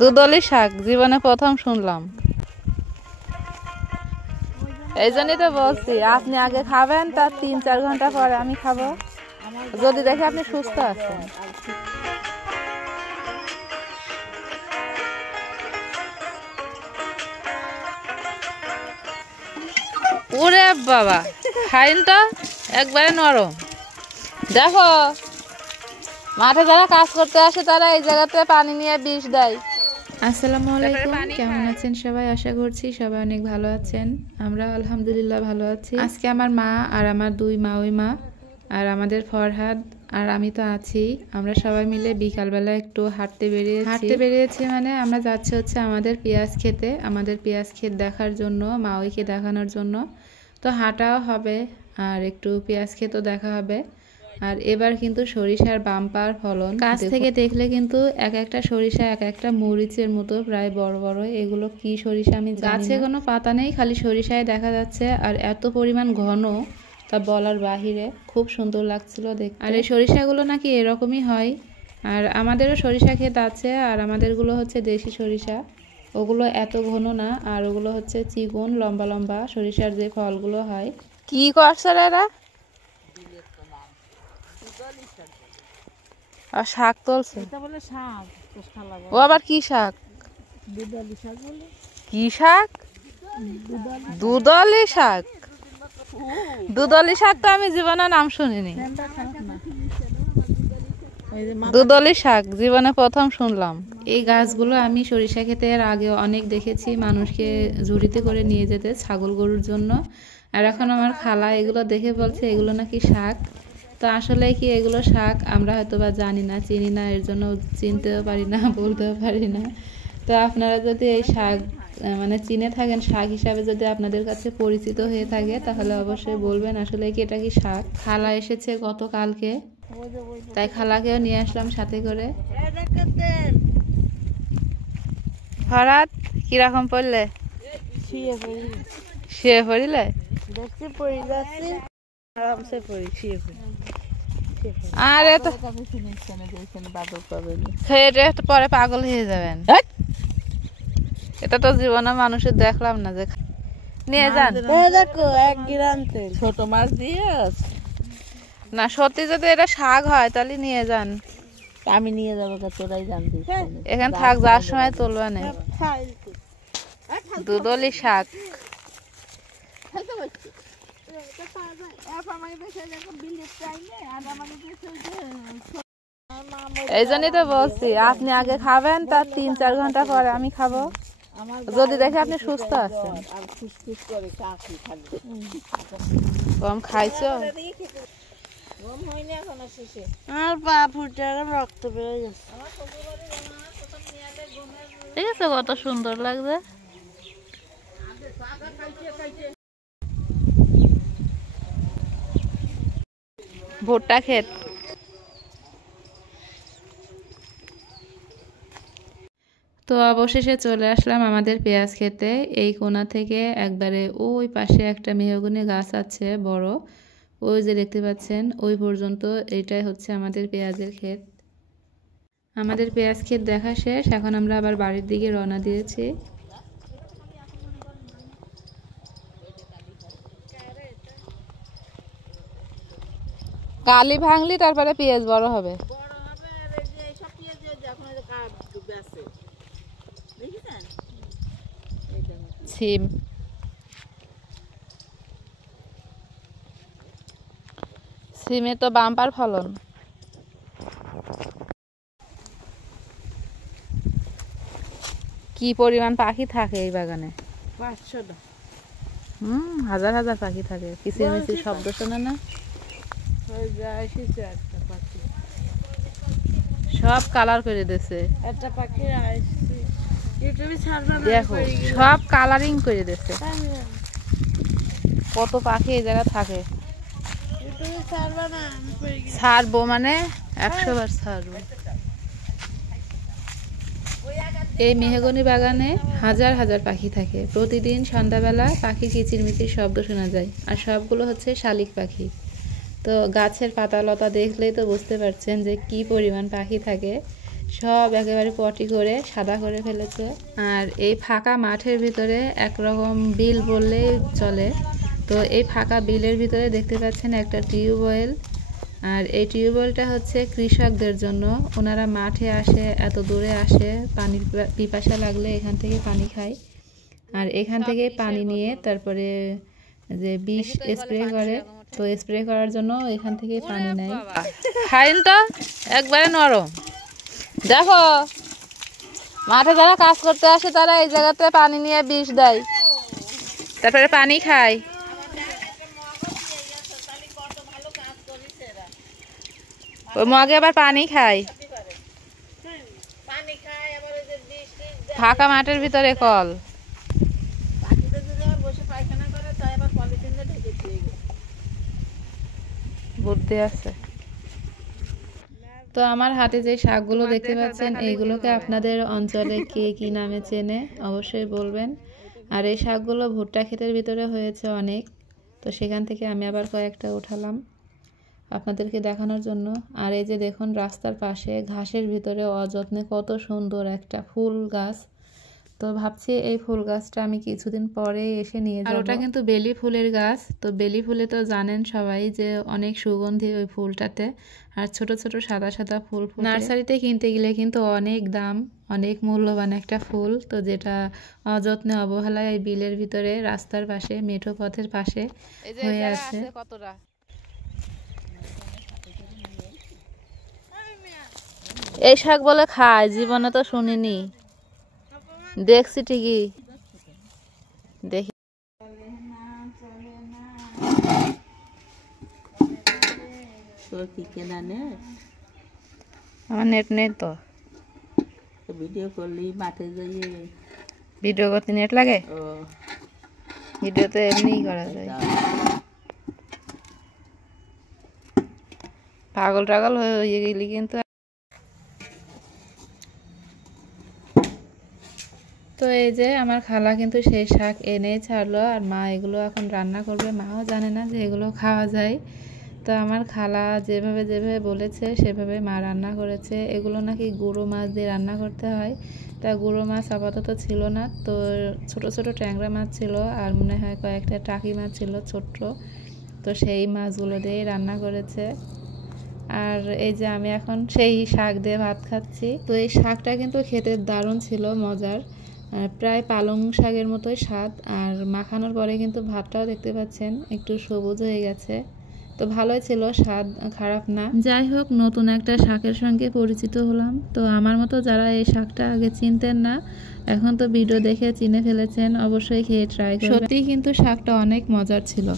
দুদলি শাক জীবনে প্রথম শুনলাম। এই জন্যই তো বলছি আপনি আগে খাবেন, তার 3-4 ঘন্টা পরে আমি খাবো, যদি দেখে আপনি সুস্থ আছেন। ওরে বাবা, খাইন তো একবারে নরম। দেখো মাঠে যারা কাজ করতে আসে তারা এই জায়গাতে পানি নিয়ে বিষ দেয়। আসসালামু আলাইকুম, কেমন আছেন সবাই? আশা করছি সবাই অনেক ভালো আছেন। আমরা আলহামদুলিল্লাহ ভালো আছি। আজকে আমার মা আর আমার 2 মাওই মা আর আমাদের ফরহাদ আর আমি তো আছি, আমরা সবাই মিলে বিকালবেলা একটু হাঁটতে বেরিয়েছি। মানে আমরা যাচ্ছি হচ্ছে আমাদের পেঁয়াজ খেতে, আমাদের পেঁয়াজ ক্ষেত দেখার জন্য, মাওইকে দেখানোর জন্য। তো হাঁটাও হবে আর একটু পেঁয়াজ ক্ষেতও দেখা হবে। আর এবার কিন্তু সরিষার বাম্পার ফলন, কাছ থেকে দেখলে কিন্তু এক একটা সরিষা এক একটা মরিচের মতো প্রায় বড় বড়। এগুলো কি সরিষা আমি জানি না, গাছে কোনো পাতা নেই, খালি সরিষায় দেখা যাচ্ছে। আর এত পরিমাণ ঘন তা বলার বাহিরে, খুব সুন্দর লাগছিল দেখতে। আর এই সরিষাগুলো নাকি এরকমই হয়। আর আমাদেরও সরিষা ক্ষেত আছে, আর আমাদেরগুলো হচ্ছে দেশি সরিষা, ওগুলো এত ঘন না। আর ওগুলো হচ্ছে চিকন লম্বা লম্বা সরিষার যে ফলগুলো হয়। কি করছে এরা? আর শাক তুলছে। ও আবার কি শাক? কি শাক? দুদলি শাক। দুদলি শাক তো আমি জীবনে নাম শুনিনি। দুদলি শাক জীবনে প্রথম শুনলাম। এই গাছগুলো আমি সরিষা ক্ষেতে এর আগে অনেক দেখেছি, মানুষকে ঝুড়িতে করে নিয়ে যেতে ছাগল গরুর জন্য। আর এখন আমার খালা এগুলো দেখে বলছে এগুলো নাকি শাক। তো আসলে কি এগুলো শাক আমরা হয়তো বা জানি না, চিনি না, এর জন্য চিনতেও পারি না, বলতেও পারি না। তো আপনারা যদি এই শাক মানে চিনে থাকেন, শাক হিসাবে যদি আপনাদের কাছে পরিচিত হয়ে থাকে, তাহলে অবশ্যই বলবেন আসলে কি এটা কি শাক। খালা এসেছে গতকালকে, তাই খালাকেও নিয়ে আসলাম সাথে করে। হঠাৎ কিরকম পড়লে? শুয়ে পড়িলে? আরে তো পরে পাগল হয়ে যাবেন। এটা তো জীবনে মানুষের দেখলাম না যে। নিয়ে যান। দেখো 1 গ্রাম তেল, ছোট মাছ দিয়ে না, সত্যি যদি এটা শাক হয় তাহলে নিয়ে যান। আমি নিয়ে যাবো, তোরাই জানবি। এখানে থাক, যাওয়ার সময় তুলবা না। দুদলি শাক। এই জন্যই তো বলছি আপনি আগে খাবেন, তার 3-4 ঘন্টা পরে আমি খাবো, যদি দেখে আপনি সুস্থ আছেন। কম খাইছো? আর পা ফুটে রক্ত বেরোয় যাচ্ছে। ঠিক আছে, কত সুন্দর লাগছে। ভুট্টা ক্ষেত। তো অবশেষে চলে আসলাম আমাদের পেঁয়াজ খেতে। এই কোণা থেকে একবারে ওই পাশে একটা মেহগনি গাছ আছে বড়, ওই যে দেখতে পাচ্ছেন, ওই পর্যন্ত এইটাই হচ্ছে আমাদের পেঁয়াজের ক্ষেত। আমাদের পেঁয়াজ ক্ষেত দেখা শেষ, এখন আমরা আবার বাড়ির দিকে রওনা দিয়েছি। কালি ভাঙলি তারপরে পেঁয়াজ বড় হবে। সিম, সিমে তো বাম্পার ফলন। কি পরিমাণ পাখি থাকে এই বাগানে! 500টা। হাজার হাজার পাখি থাকে। কিচিরমিচির শব্দ শোনে না? সব কালার করে দিয়েছে। একটা পাখি দেখো সব কালারিং করে দিয়েছে। কত পাখি এই জায়গা থাকে। ছাড়বো মানে 100 বার ছাড়বো। এই মেহগনি বাগানে হাজার হাজার পাখি থাকে। প্রতিদিন সন্ধ্যাবেলা পাখি কিচিরমিচির শব্দ শোনা যায়, আর সবগুলো হচ্ছে শালিক পাখি। তো গাছের পাতা লতা দেখলেই তো বুঝতে পারছেন যে কি পরিমাণ পাখি থাকে। সব একেবারে পটি করে সাদা করে ফেলেছে। আর এই ফাঁকা মাঠের ভিতরে একরকম বিল বললেই চলে। তো এই ফাঁকা বিলের ভিতরে দেখতে পাচ্ছেন একটা টিউবওয়েল। আর এই টিউবওয়েলটা হচ্ছে কৃষকদের জন্য। ওনারা মাঠে আসে, এত দূরে আসে, পানির পিপাসা লাগলে এখান থেকে পানি খায়। আর এখান থেকে পানি নিয়ে তারপরে যে বিষ স্প্রে করে, তো স্প্রে করার জন্য এখান থেকে পানি নেয়। ফাইনটা একবারে নরম। দেখো মাঠে যারা কাজ করতে আসে তারা এই জায়গাতে পানি নিয়ে বিষ দেয়, তারপরে পানি খায়। ওই মগে আবার পানি খায়। ফাঁকা মাঠের ভিতরে কল। বুদ্ধি আছে। তো আমার হাতে যে শাকগুলো দেখতে পাচ্ছেন এইগুলোকে আপনাদের অঞ্চলে কে কি নামে চেনে অবশ্যই বলবেন। আর এই শাকগুলো ভুট্টা ক্ষেতের ভিতরে হয়েছে অনেক, তো সেখান থেকে আমি আবার কয়েকটা উঠালাম আপনাদেরকে দেখানোর জন্য। আর এই যে দেখুন রাস্তার পাশে ঘাসের ভিতরে অযত্নে কত সুন্দর একটা ফুল গাছ। তো ভাবছি এই ফুল গাছটা আমি কিছুদিন পরে এসে নিয়ে যাব। আর ওটা কিন্তু বেলি ফুলের গাছ। তো বেলি ফুলে তো জানেন সবাই যে অনেক সুগন্ধি ওই ফুলটাতে। আর ছোট ছোট সাদা সাদা ফুল নার্সারিতে কিনতে গেলে কিন্তু অনেক দাম, অনেক মূল্যবান একটা ফুল। তো যেটা অযত্নে অবহেলায় এই বিলের ভিতরে রাস্তার পাশে মেঠো পথের পাশে হয়ে আছে। এই শাক বলে খায়, জীবনে তো শুনিনি, দেখছি ঠিকই। দেখি আমার নেট নেই তো। ভিডিও করলি মাঠে যাইয়ে ভিডিও করতে নেট লাগে? ভিডিও তো এমনিই করা যায়। পাগল টাগল হয়ে গেলি কিন্তু। তো এই যে আমার খালা কিন্তু সেই শাক এনেই ছাড়লো। আর মা এগুলো এখন রান্না করবে। মাও জানে না যে এগুলো খাওয়া যায়। তো আমার খালা যেভাবে যেভাবে বলেছে সেভাবে মা রান্না করেছে। এগুলো নাকি গুঁড়ো মাছ দিয়ে রান্না করতে হয়। তা গুঁড়ো মাছ আপাতত ছিল না, তো ছোট ছোট ট্যাংরা মাছ ছিল আর মনে হয় কয়েকটা টাকি মাছ ছিল ছোট্ট। তো সেই মাছগুলো দিয়েই রান্না করেছে। আর এই যে আমি এখন সেই শাক দিয়ে ভাত খাচ্ছি। তো এই শাকটা কিন্তু খেতে দারুণ ছিল, মজার, প্রায় পালং শাকের মতোই স্বাদ। আর মাখানোর পরে কিন্তু ভাতটাও দেখতে পাচ্ছেন একটু সবুজ হয়ে গেছে। তো ভালোই ছিল, স্বাদ খারাপ না। যাই হোক, নতুন একটা শাকের সঙ্গে পরিচিত হলাম। তো আমার মতো যারা এই শাকটা আগে চিনতেন না, এখন তো ভিডিও দেখে চিনে ফেলেছেন, অবশ্যই খেয়ে ট্রাই করবেন। সত্যিই কিন্তু শাকটা অনেক মজার ছিল।